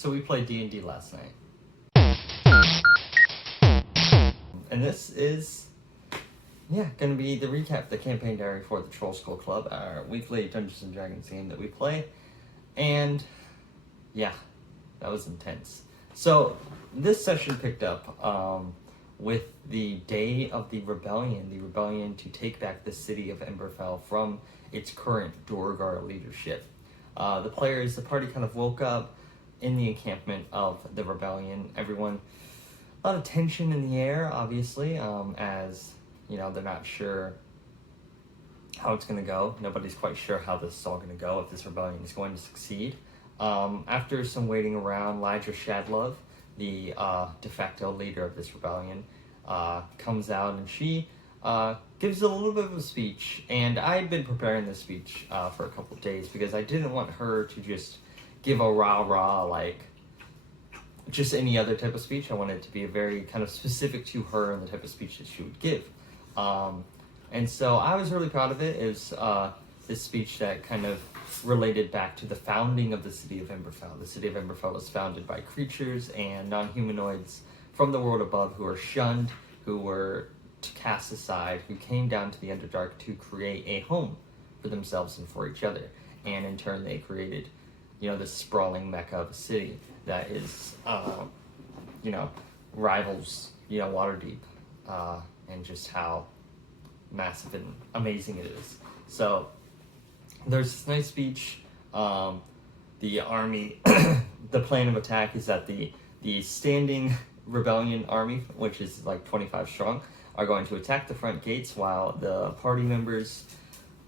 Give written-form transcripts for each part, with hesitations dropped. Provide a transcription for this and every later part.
So we played D&D last night. And this is, going to be the recap, the campaign diary for the Troll Skull Club, our weekly Dungeons & Dragons game that we play. And, yeah, that was intense. So, this session picked up with the day of the rebellion to take back the city of Emberfell from its current Duergar leadership. The party kind of woke up in the encampment of the rebellion. Everyone, a lot of tension in the air, obviously, as, they're not sure how it's going to go. Nobody's quite sure how this is all going to go, if this rebellion is going to succeed. After some waiting around, Lydra Shadlove, the de facto leader of this rebellion, comes out and she gives a little bit of a speech. And I had been preparing this speech for a couple of days because I didn't want her to just give a rah-rah, like, just any other type of speech. I wanted it to be a very kind of specific to her and the type of speech that she would give. And so I was really proud of it. It was this speech that kind of related back to the founding of the city of Emberfell. The city of Emberfell was founded by creatures and non-humanoids from the world above who were shunned, who were cast aside, who came down to the Underdark to create a home for themselves and for each other. And in turn, they created, this sprawling mecca of a city that is, rivals, Waterdeep, and just how massive and amazing it is. So there's this nice speech. The army, the plan of attack is that the standing rebellion army, which is like 25 strong, are going to attack the front gates while the party members,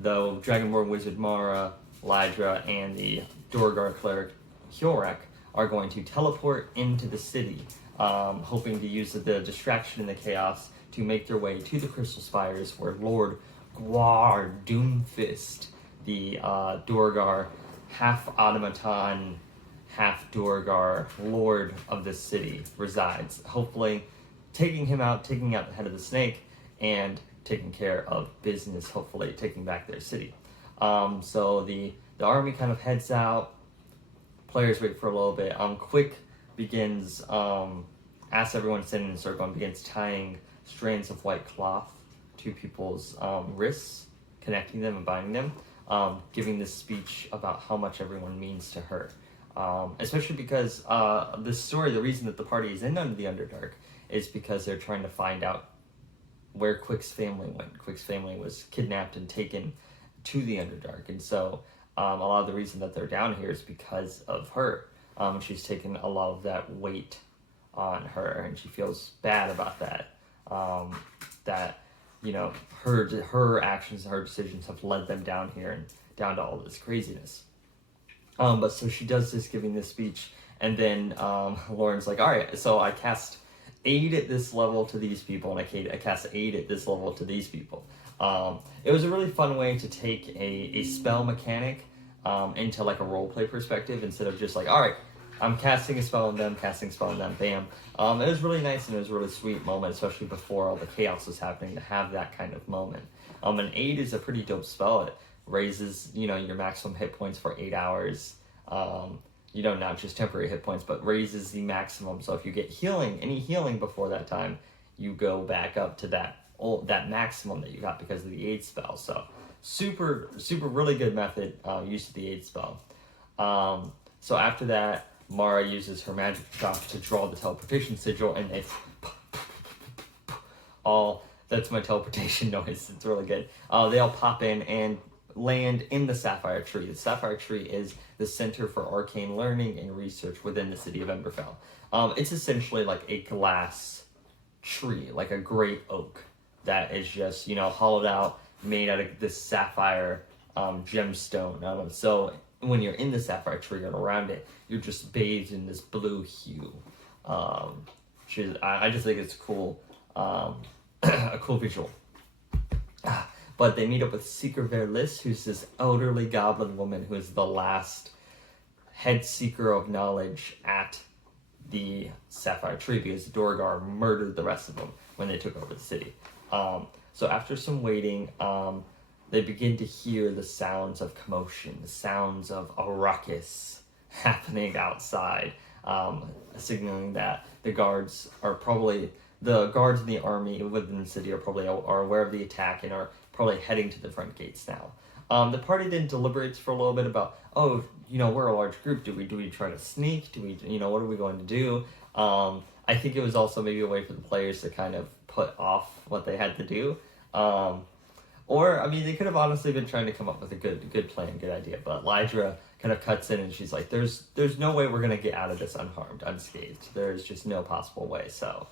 the Dragonborn wizard Mara, Lydra, and the Duergar cleric Hjorek are going to teleport into the city, hoping to use the distraction and the chaos to make their way to the Crystal Spires, where Lord Gwar Doomfist, the Duergar half-automaton, half-Duergar lord of this city, resides. Hopefully taking him out, taking out the head of the snake, and taking care of business, hopefully taking back their city. So the army kind of heads out. Players wait for a little bit. Quick begins, asks everyone to stand in a circle and begins tying strands of white cloth to people's wrists, connecting them and binding them, giving this speech about how much everyone means to her. Especially because this story, the reason that the party is in Under the Underdark is because they're trying to find out where Quick's family went. Quick's family was kidnapped and taken to the Underdark, and so a lot of the reason that they're down here is because of her. She's taken a lot of that weight on her, and she feels bad about that. That her actions and her decisions have led them down here and down to all this craziness. But so she does this, giving this speech, and then Lauren's like, all right, so I cast aid at this level to these people, and I cast aid at this level to these people. It was a really fun way to take a spell mechanic into like a roleplay perspective, instead of just like, all right, I'm casting a spell on them, casting a spell on them, bam. It was really nice, and it was a really sweet moment, especially before all the chaos was happening, to have that kind of moment. An aid is a pretty dope spell. It raises, your maximum hit points for 8 hours. Not just temporary hit points, but raises the maximum. So if you get any healing before that time, you go back up to that maximum that you got because of the aid spell. So super, super really good method, use of the aid spell. So after that, Mara uses her magic shop to draw the teleportation sigil, and that's my teleportation noise. It's really good. They all pop in and land in the Sapphire Tree. The Sapphire Tree is the center for arcane learning and research within the city of Emberfell. It's essentially like a glass tree, like a great oak that is just, hollowed out, made out of this sapphire gemstone. So when you're in the Sapphire Tree and around it, you're just bathed in this blue hue. I just think it's cool, a cool visual. But they meet up with Seeker Verlis, who's this elderly goblin woman who is the last head seeker of knowledge at the Sapphire Tree, because the Duergar murdered the rest of them when they took over the city. So after some waiting, they begin to hear the sounds of commotion, the sounds of a ruckus happening outside. signaling that the guards in the army within the city are aware of the attack and are probably heading to the front gates now. The party then deliberates for a little bit about, we're a large group. Do we try to sneak? Do we, what are we going to do? I think it was also maybe a way for the players to kind of put off what they had to do. They could have honestly been trying to come up with a good plan, good idea. But Lydra kind of cuts in and she's like, there's no way we're going to get out of this unharmed, unscathed. There's just no possible way. So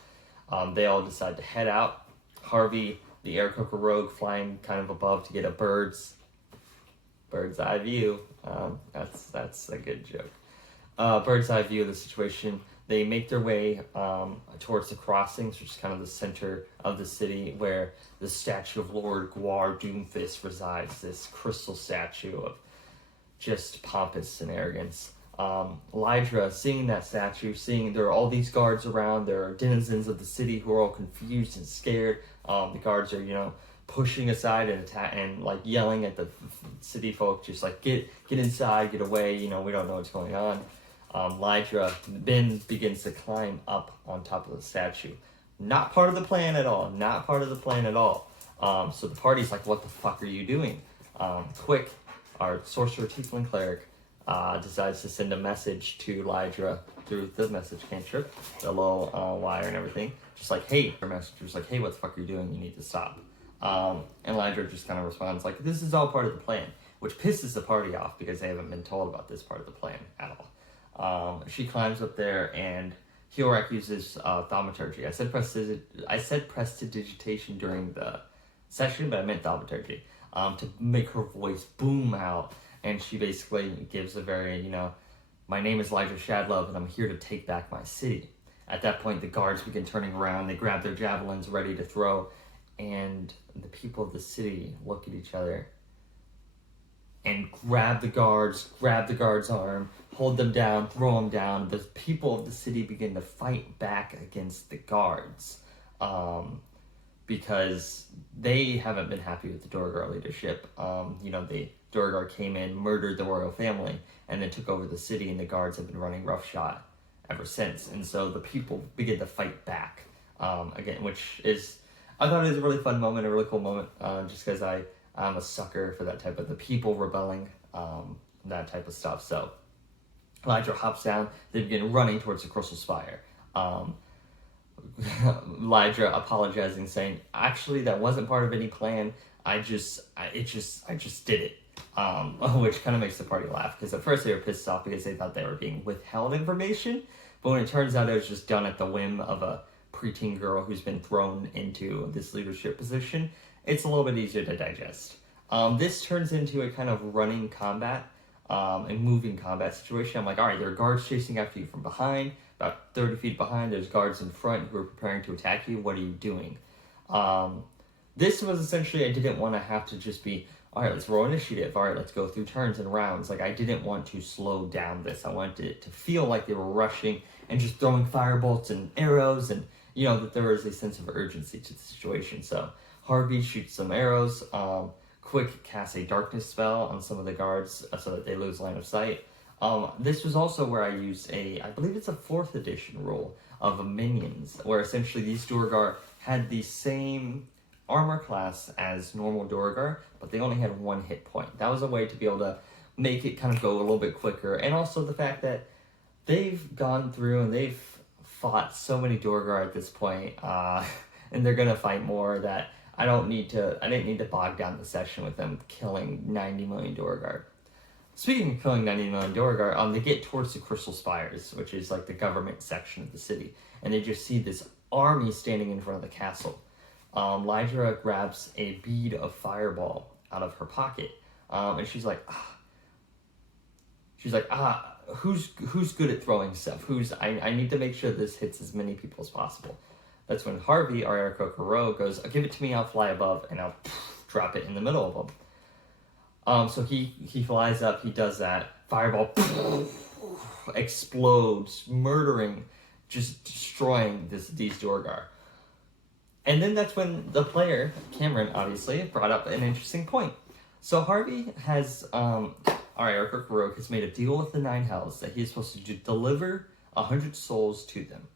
they all decide to head out. Harvey, the Aarakocra rogue, flying kind of above to get a bird's eye view. That's a good joke. Bird's eye view of the situation. They make their way towards the crossings, which is kind of the center of the city, where the statue of Lord Gwar Doomfist resides, this crystal statue of just pompous and arrogance. Lydra, seeing that statue, seeing there are all these guards around, there are denizens of the city who are all confused and scared. The guards are, pushing aside and like yelling at the city folk, just like, get inside, get away, we don't know what's going on. Lydra then begins to climb up on top of the statue. Not part of the plan at all. So the party's like, what the fuck are you doing? Quick, our sorcerer tiefling cleric decides to send a message to Lydra through the message cantrip, the little wire and everything. Just like, hey, her messenger's like, hey, what the fuck are you doing? You need to stop. And Lydra just kind of responds like, this is all part of the plan, which pisses the party off because they haven't been told about this part of the plan at all. She climbs up there and Heelrack uses thaumaturgy. I said prestidigitation during the session, but I meant thaumaturgy, to make her voice boom out. And she basically gives a very, my name is Lydra Shadlove and I'm here to take back my city. At that point, the guards begin turning around. They grab their javelins ready to throw. And the people of the city look at each other and grab the guard's arm, hold them down, throw them down. The people of the city begin to fight back against the guards because they haven't been happy with the Duergar leadership. The Duergar came in, murdered the royal family, and then took over the city, and the guards have been running roughshod ever since. And so the people begin to fight back again, which is, I thought it was a really fun moment, a really cool moment, just because I'm a sucker for that type of the people rebelling, that type of stuff. So Lydra hops down. They begin running towards the Crystal Spire. Lydra apologizing, saying, "Actually, that wasn't part of any plan. I just did it." Which kind of makes the party laugh because at first they were pissed off because they thought they were being withheld information, but when it turns out it was just done at the whim of a preteen girl who's been thrown into this leadership position, it's a little bit easier to digest. This turns into a kind of running combat and moving combat situation. I'm like, all right, there are guards chasing after you from behind, about 30 feet behind. There's guards in front who are preparing to attack you. What are you doing? This was essentially, I didn't want to have to just be, all right, let's roll initiative. All right, let's go through turns and rounds. Like, I didn't want to slow down this. I wanted it to feel like they were rushing and just throwing firebolts and arrows and, that there was a sense of urgency to the situation. So Harvey shoots some arrows. Quick casts a darkness spell on some of the guards so that they lose line of sight. This was also where I used I believe it's a 4th edition rule of minions, where essentially these Duergar had the same armor class as normal Duergar, but they only had 1 hit point. That was a way to be able to make it kind of go a little bit quicker, and also the fact that they've gone through and they've fought so many Duergar at this point, and they're gonna fight more, that I didn't need to bog down the session with them killing 90 million Duergar. Speaking of killing 90 million Duergar, they get towards the Crystal Spires, which is like the government section of the city, and they just see this army standing in front of the castle. Lydra grabs a bead of fireball out of her pocket, and she's like, who's good at throwing stuff? I need to make sure this hits as many people as possible. That's when Harvey, our Aarakocra rogue, goes, give it to me, I'll fly above, and I'll drop it in the middle of them. So he flies up, he does that, fireball explodes, murdering, just destroying these Duergar. And then that's when the player, Cameron, obviously, brought up an interesting point. So Harvey has, our Aarakocra rogue has made a deal with the Nine Hells that he is supposed to deliver 100 souls to them.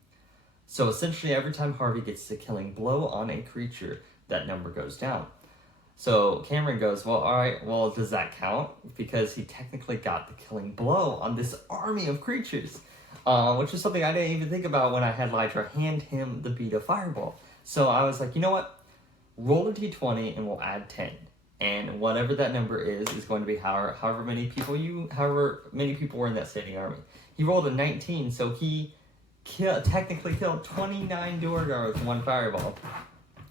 So essentially, every time Harvey gets the killing blow on a creature, that number goes down. So Cameron goes, well, all right, well, does that count? Because he technically got the killing blow on this army of creatures, which is something I didn't even think about when I had Lydra hand him the beat of Fireball. So I was like, you know what? Roll a d20 and we'll add 10. And whatever that number is going to be however many people were in that standing army. He rolled a 19, so he technically killed 29 Duergar with one fireball,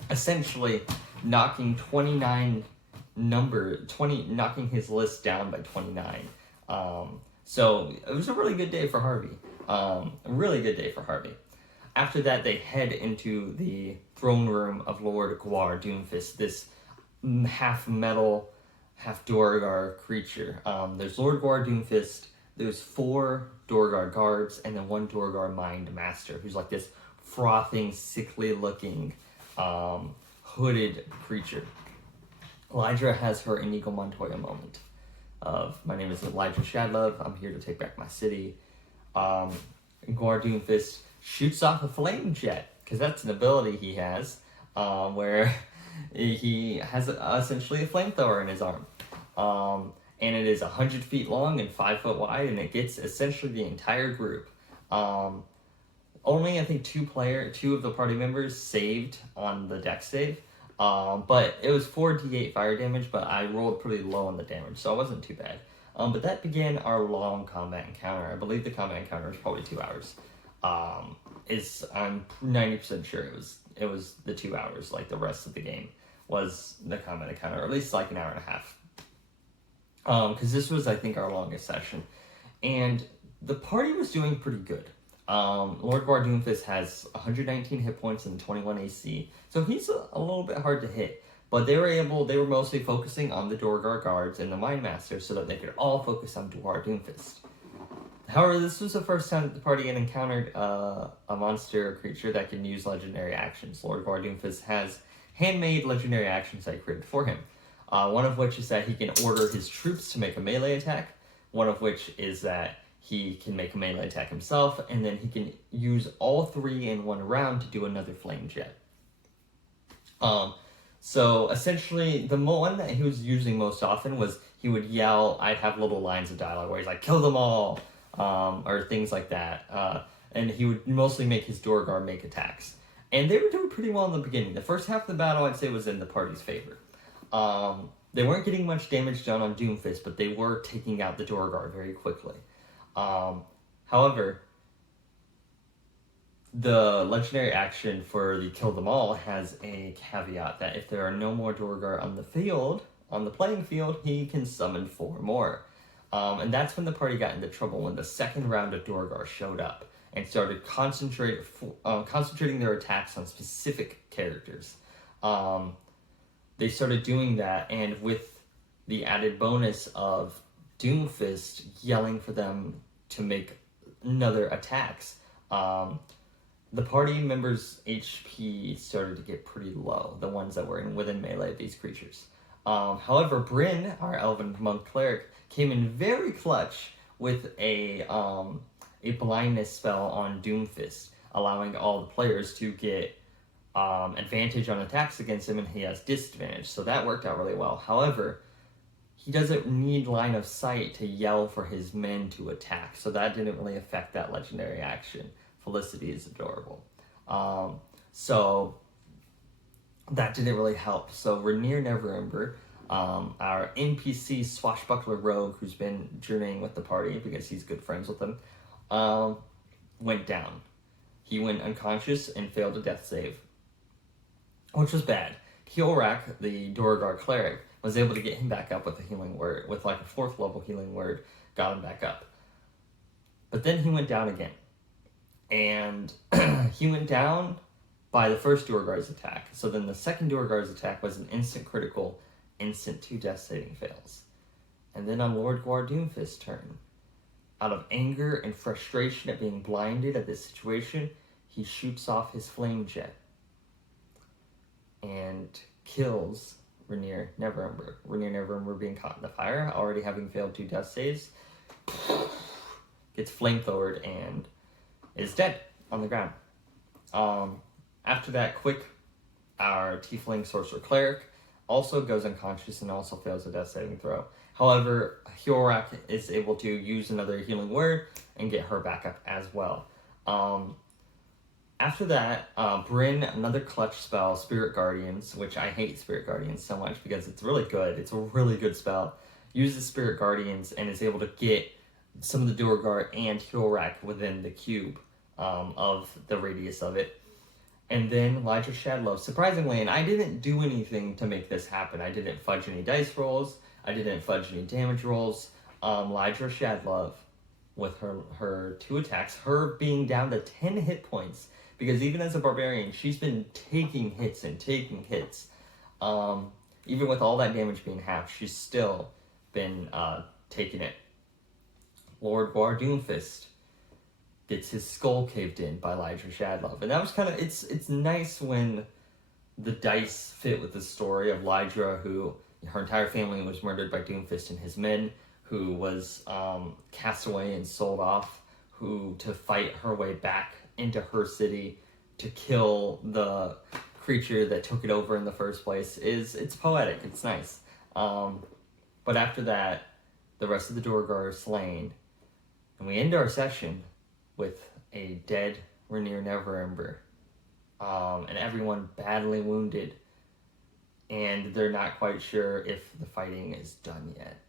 essentially knocking knocking his list down by 29. So it was a really good day for Harvey. A really good day for Harvey. After that, they head into the throne room of Lord Gwar Doomfist, this half metal, half Duergar creature. There's Lord Gwar Doomfist, there's 4 Duergar guards, and then 1 Duergar mind master, who's like this frothing, sickly looking, hooded creature. Lydra has her Inigo Montoya moment of, my name is Lydra Shadlove, I'm here to take back my city. Gwar Doomfist shoots off a flame jet, because that's an ability he has, where he has essentially a flamethrower in his arm. And it is 100 feet long and 5 foot wide, and it gets essentially the entire group. Only, I think, 2 of the party members saved on the dex save. But it was 4d8 fire damage, but I rolled pretty low on the damage, so it wasn't too bad. But that began our long combat encounter. I believe the combat encounter was probably 2 hours. I'm 90% sure it was the 2 hours, like the rest of the game was the combat encounter, or at least like an hour and a half. Because this was, I think, our longest session. And the party was doing pretty good. Lord Gwar Doomfist has 119 hit points and 21 AC, so he's a little bit hard to hit. But they were mostly focusing on the Duergar guards and the Mind Master so that they could all focus on Gwar Doomfist. However, this was the first time that the party had encountered a monster creature that can use legendary actions. Lord Gwar Doomfist has handmade legendary actions I created for him. One of which is that he can order his troops to make a melee attack. One of which is that he can make a melee attack himself, and then he can use all 3 in one round to do another flame jet. So essentially, the one that he was using most often was he would yell. I'd have little lines of dialogue where he's like, "Kill them all," or things like that. And he would mostly make his Duergar make attacks, and they were doing pretty well in the beginning. The first half of the battle, I'd say, was in the party's favor. They weren't getting much damage done on Doomfist, but they were taking out the Duergar very quickly. However, the legendary action for the Kill Them All has a caveat that if there are no more Duergar on the playing field, he can summon 4 more. And that's when the party got into trouble, when the second round of Duergar showed up and started concentrating their attacks on specific characters. They started doing that, and with the added bonus of Doomfist yelling for them to make another attacks, the party members' HP started to get pretty low, the ones that were within melee of these creatures. However, Bryn, our elven monk cleric, came in very clutch with a blindness spell on Doomfist, allowing all the players to get advantage on attacks against him, and he has disadvantage, so that worked out really well. However, he doesn't need line of sight to yell for his men to attack, so that didn't really affect that legendary action. Felicity is adorable. So that didn't really help. So Rainier Neverember, our NPC swashbuckler rogue who's been journeying with the party because he's good friends with them, went down. He went unconscious and failed a death save, which was bad. Kiorak, the Duergar cleric, was able to get him back up with a healing word, with like a 4th level healing word, got him back up. But then he went down again. And he went down by the first Duergar's attack. So then the second Duergar's attack was an instant critical, instant 2 death saving fails. And then on Lord Gwar Doomfist's turn, out of anger and frustration at being blinded at this situation, he shoots off his flame jet and kills Rainier Neverember. Rainier Neverember being caught in the fire, already having failed 2 death saves, gets flamethrowered and is dead on the ground. After that, Quick, our Tiefling Sorcerer Cleric, also goes unconscious and also fails a death saving throw. However, Hiorak is able to use another healing word and get her back up as well. After that, Bryn, another clutch spell, Spirit Guardians, which I hate Spirit Guardians so much because it's really good. It's a really good spell. Uses Spirit Guardians and is able to get some of the Duergar and Hiorak within the cube of the radius of it. And then Lydra Shadlove, surprisingly, and I didn't do anything to make this happen. I didn't fudge any dice rolls. I didn't fudge any damage rolls. Lydra Shadlove, with her 2 attacks, her being down to 10 hit points, because even as a barbarian, she's been taking hits and taking hits. Even with all that damage being halved, she's still been taking it. Lord War Doomfist gets his skull caved in by Lydra Shadlove. And that was kind of, it's nice when the dice fit with the story of Lydra, who her entire family was murdered by Doomfist and his men, who was cast away and sold off, who to fight her way back into her city to kill the creature that took it over in the first place. It's poetic, it's nice. But after that, the rest of the Duergar are slain, and we end our session with a dead Rainier Neverember, and everyone badly wounded, and they're not quite sure if the fighting is done yet.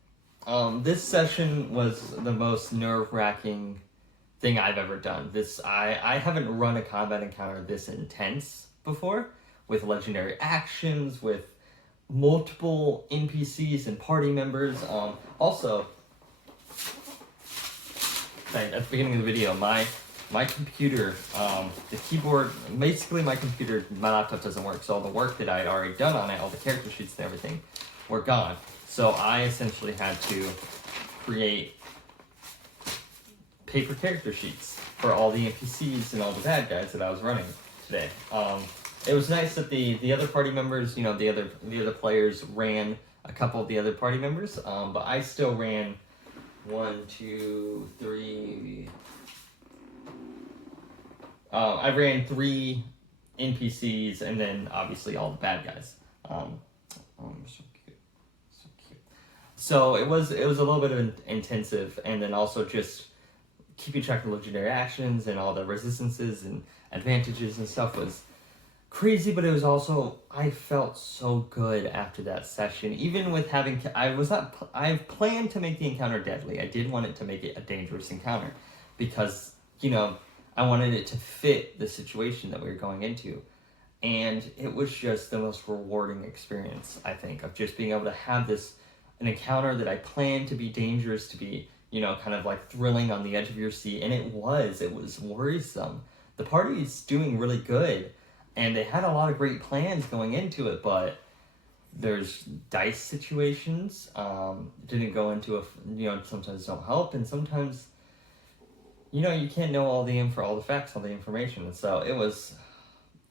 This session was the most nerve-wracking thing I've ever done. I haven't run a combat encounter this intense before, with legendary actions, with multiple NPCs and party members. Also, at the beginning of the video, my computer, the keyboard, basically my computer, my laptop doesn't work, so all the work that I had already done on it, all the character sheets and everything, were gone. So I essentially had to create paper character sheets for all the NPCs and all the bad guys that I was running today. It was nice that the other party members, the other players ran a couple of the other party members, but I still ran 1, 2, 3. I ran 3 NPCs and then obviously all the bad guys. Oh, you're so cute, so cute. So it was a little bit of intensive, and then also just keeping track of legendary actions and all the resistances and advantages and stuff was crazy, but it was also, I felt so good after that session. Even with having, I planned to make the encounter deadly. I did want it to make it a dangerous encounter because, I wanted it to fit the situation that we were going into. And it was just the most rewarding experience, I think, of just being able to have an encounter that I planned to be dangerous, to be, kind of like thrilling on the edge of your seat. And it was worrisome. The party is doing really good, and they had a lot of great plans going into it, but there's dice situations, didn't go into sometimes don't help, and sometimes, you can't know all the facts, all the information. And so it was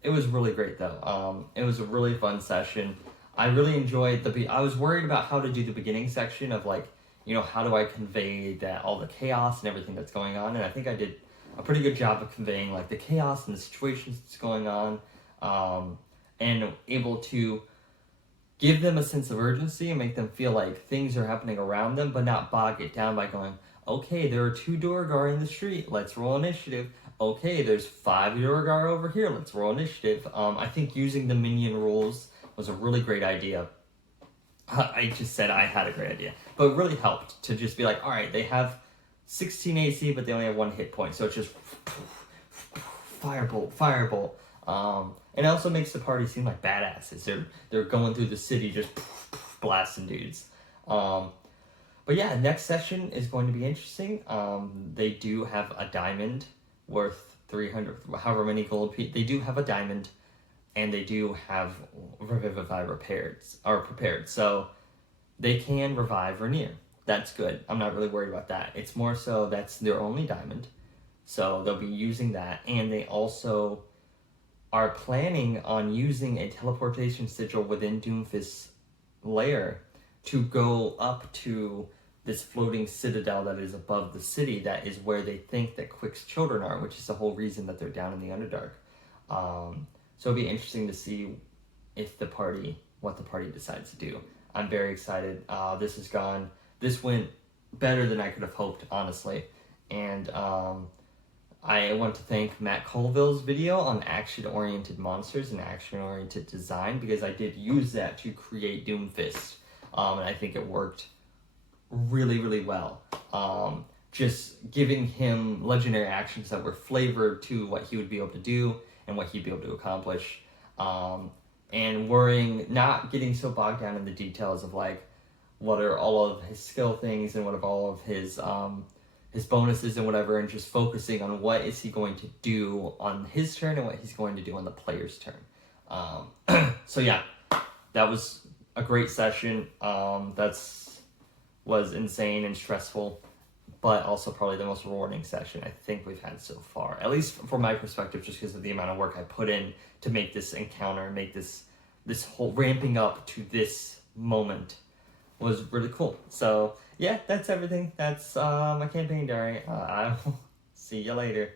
really great though. It was a really fun session. I really enjoyed I was worried about how to do the beginning section of how do I convey that all the chaos and everything that's going on, and I think I did a pretty good job of conveying the chaos and the situations that's going on, and able to give them a sense of urgency and make them feel like things are happening around them, but not bog it down by going, okay, there are 2 Duergar in the street, let's roll initiative. Okay, there's 5 Duergar over here, let's roll initiative. I think using the minion rules was a really great idea. I just said I had a great idea, but it really helped to just be like, all right, they have 16 AC, but they only have 1 hit point, so it's just firebolt. And it also makes the party seem like badasses. They're going through the city just blasting dudes. But yeah, next session is going to be interesting. They do have a diamond worth 300, however many gold. They do have a diamond, and they do have Revivify prepared. So they can revive Rainier. That's good. I'm not really worried about that. It's more so that's their only diamond. So they'll be using that. And they also are planning on using a teleportation sigil within Doomfist's lair to go up to this floating citadel that is above the city that is where they think that Quick's children are, which is the whole reason that they're down in the Underdark. So it'll be interesting to see what the party decides to do. I'm very excited. This went better than I could have hoped, honestly. And I want to thank Matt Colville's video on action-oriented monsters and action-oriented design, because I did use that to create Doomfist. And I think it worked really, really well. Just giving him legendary actions that were flavored to what he would be able to do and what he'd be able to accomplish. And not getting so bogged down in the details of like, what are all of his skill things and what are all of his bonuses and whatever, and just focusing on what is he going to do on his turn and what he's going to do on the player's turn. So yeah, that was a great session. Was insane and stressful, but also probably the most rewarding session I think we've had so far, at least from my perspective, just because of the amount of work I put in to make this encounter, make this whole ramping up to this moment was really cool. So yeah, that's everything. That's my campaign diary. I will see you later.